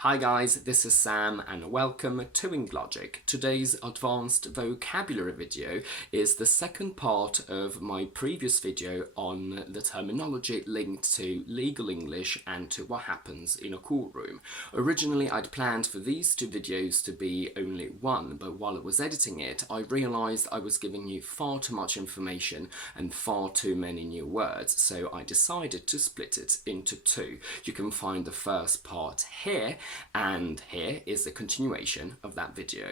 Hi guys, this is Sam and welcome to Logic. Today's advanced vocabulary video is the second part of my previous video on the terminology linked to legal English and to what happens in a courtroom. Originally I'd planned for these two videos to be only one, but while I was editing it I realised I was giving you far too much information and far too many new words, so I decided to split it into two. You can find the first part here, and here is the continuation of that video.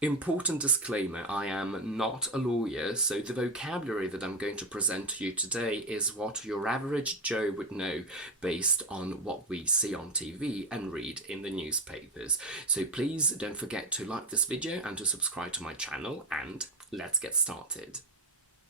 Important disclaimer, I am not a lawyer, so the vocabulary that I'm going to present to you today is what your average Joe would know based on what we see on TV and read in the newspapers. So please don't forget to like this video and to subscribe to my channel, and let's get started.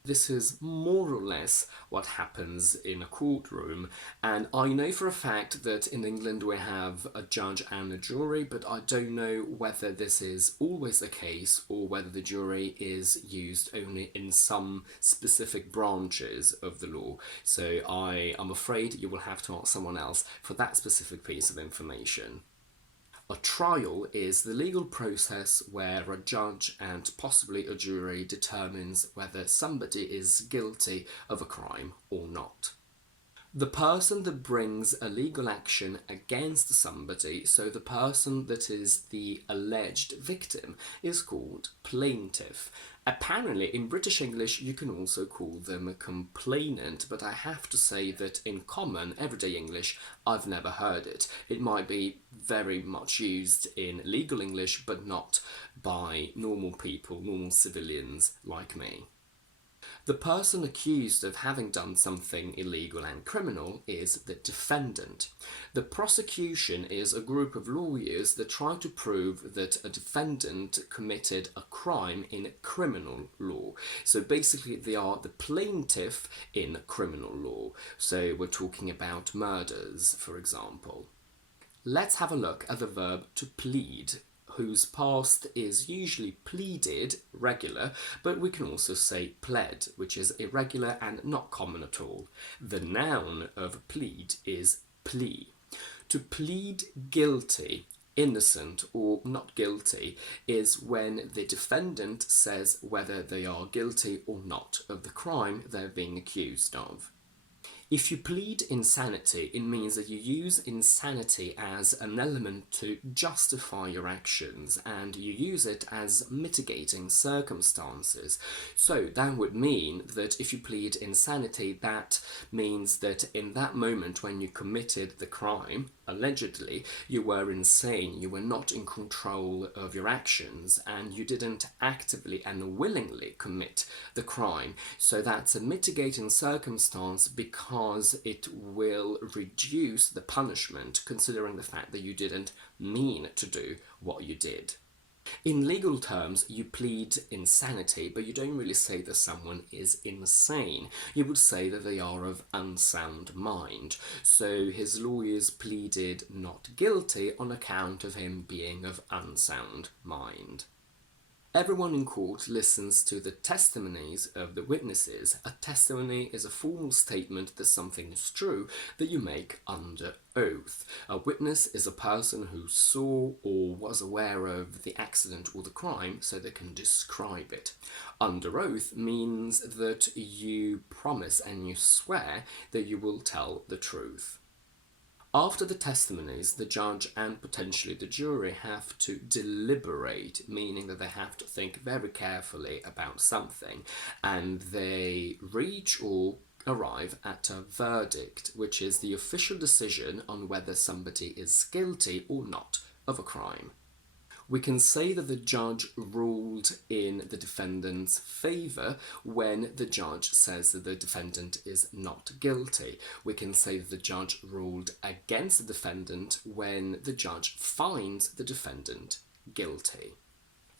This is more or less what happens in a courtroom, and I know for a fact that in England we have a judge and a jury, but I don't know whether this is always the case or whether the jury is used only in some specific branches of the law. So I am afraid you will have to ask someone else for that specific piece of information. A trial is the legal process where a judge and possibly a jury determines whether somebody is guilty of a crime or not. The person that brings a legal action against somebody, so the person that is the alleged victim, is called plaintiff. Apparently, in British English, you can also call them a complainant, but I have to say that in common, everyday English, I've never heard it. It might be very much used in legal English, but not by normal people, normal civilians like me. The person accused of having done something illegal and criminal is the defendant. The prosecution is a group of lawyers that try to prove that a defendant committed a crime in criminal law. So basically they are the plaintiff in criminal law. So we're talking about murders, for example. Let's have a look at the verb to plead, whose past is usually pleaded, regular, but we can also say pled, which is irregular and not common at all. The noun of plead is plea. To plead guilty, innocent or not guilty, is when the defendant says whether they are guilty or not of the crime they're being accused of. If you plead insanity, it means that you use insanity as an element to justify your actions and you use it as mitigating circumstances. So that would mean that if you plead insanity, that means that in that moment when you committed the crime, allegedly, you were insane, you were not in control of your actions, and you didn't actively and willingly commit the crime. So that's a mitigating circumstance because it will reduce the punishment, considering the fact that you didn't mean to do what you did. In legal terms, you plead insanity, but you don't really say that someone is insane. You would say that they are of unsound mind. So his lawyers pleaded not guilty on account of him being of unsound mind. Everyone in court listens to the testimonies of the witnesses. A testimony is a formal statement that something is true that you make under oath. A witness is a person who saw or was aware of the accident or the crime so they can describe it. Under oath means that you promise and you swear that you will tell the truth. After the testimonies, the judge and potentially the jury have to deliberate, meaning that they have to think very carefully about something, and they reach or arrive at a verdict, which is the official decision on whether somebody is guilty or not of a crime. We can say that the judge ruled in the defendant's favour when the judge says that the defendant is not guilty. We can say that the judge ruled against the defendant when the judge finds the defendant guilty.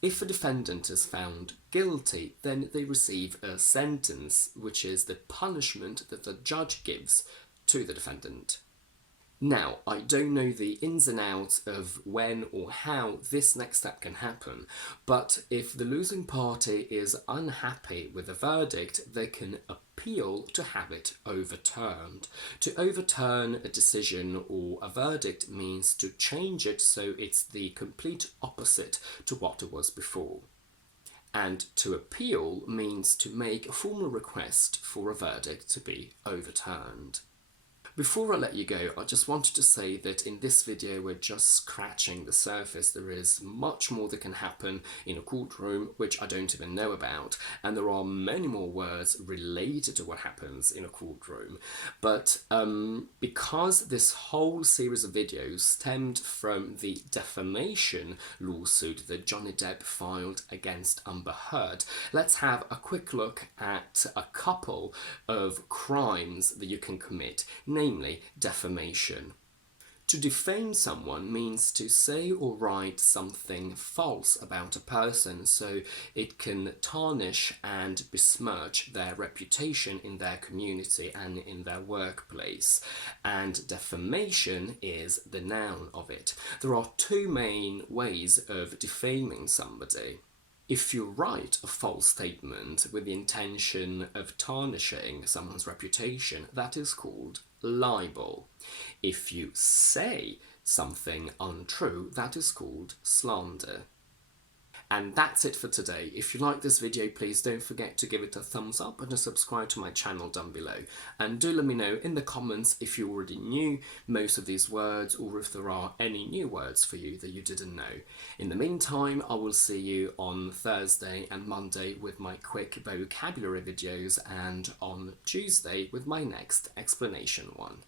If a defendant is found guilty, then they receive a sentence, which is the punishment that the judge gives to the defendant. Now, I don't know the ins and outs of when or how this next step can happen, but if the losing party is unhappy with the verdict, they can appeal to have it overturned. To overturn a decision or a verdict means to change it so it's the complete opposite to what it was before. And to appeal means to make a formal request for a verdict to be overturned. Before I let you go, I just wanted to say that in this video we're just scratching the surface. There is much more that can happen in a courtroom which I don't even know about, and there are many more words related to what happens in a courtroom. But because this whole series of videos stemmed from the defamation lawsuit that Johnny Depp filed against Amber Heard, let's have a quick look at a couple of crimes that you can commit, namely defamation. To defame someone means to say or write something false about a person so it can tarnish and besmirch their reputation in their community and in their workplace. And defamation is the noun of it. There are two main ways of defaming somebody. If you write a false statement with the intention of tarnishing someone's reputation, that is called libel. If you say something untrue, that is called slander. And that's it for today. If you like this video, please don't forget to give it a thumbs up and to subscribe to my channel down below. And do let me know in the comments if you already knew most of these words or if there are any new words for you that you didn't know. In the meantime, I will see you on Thursday and Monday with my quick vocabulary videos, and on Tuesday with my next explanation one.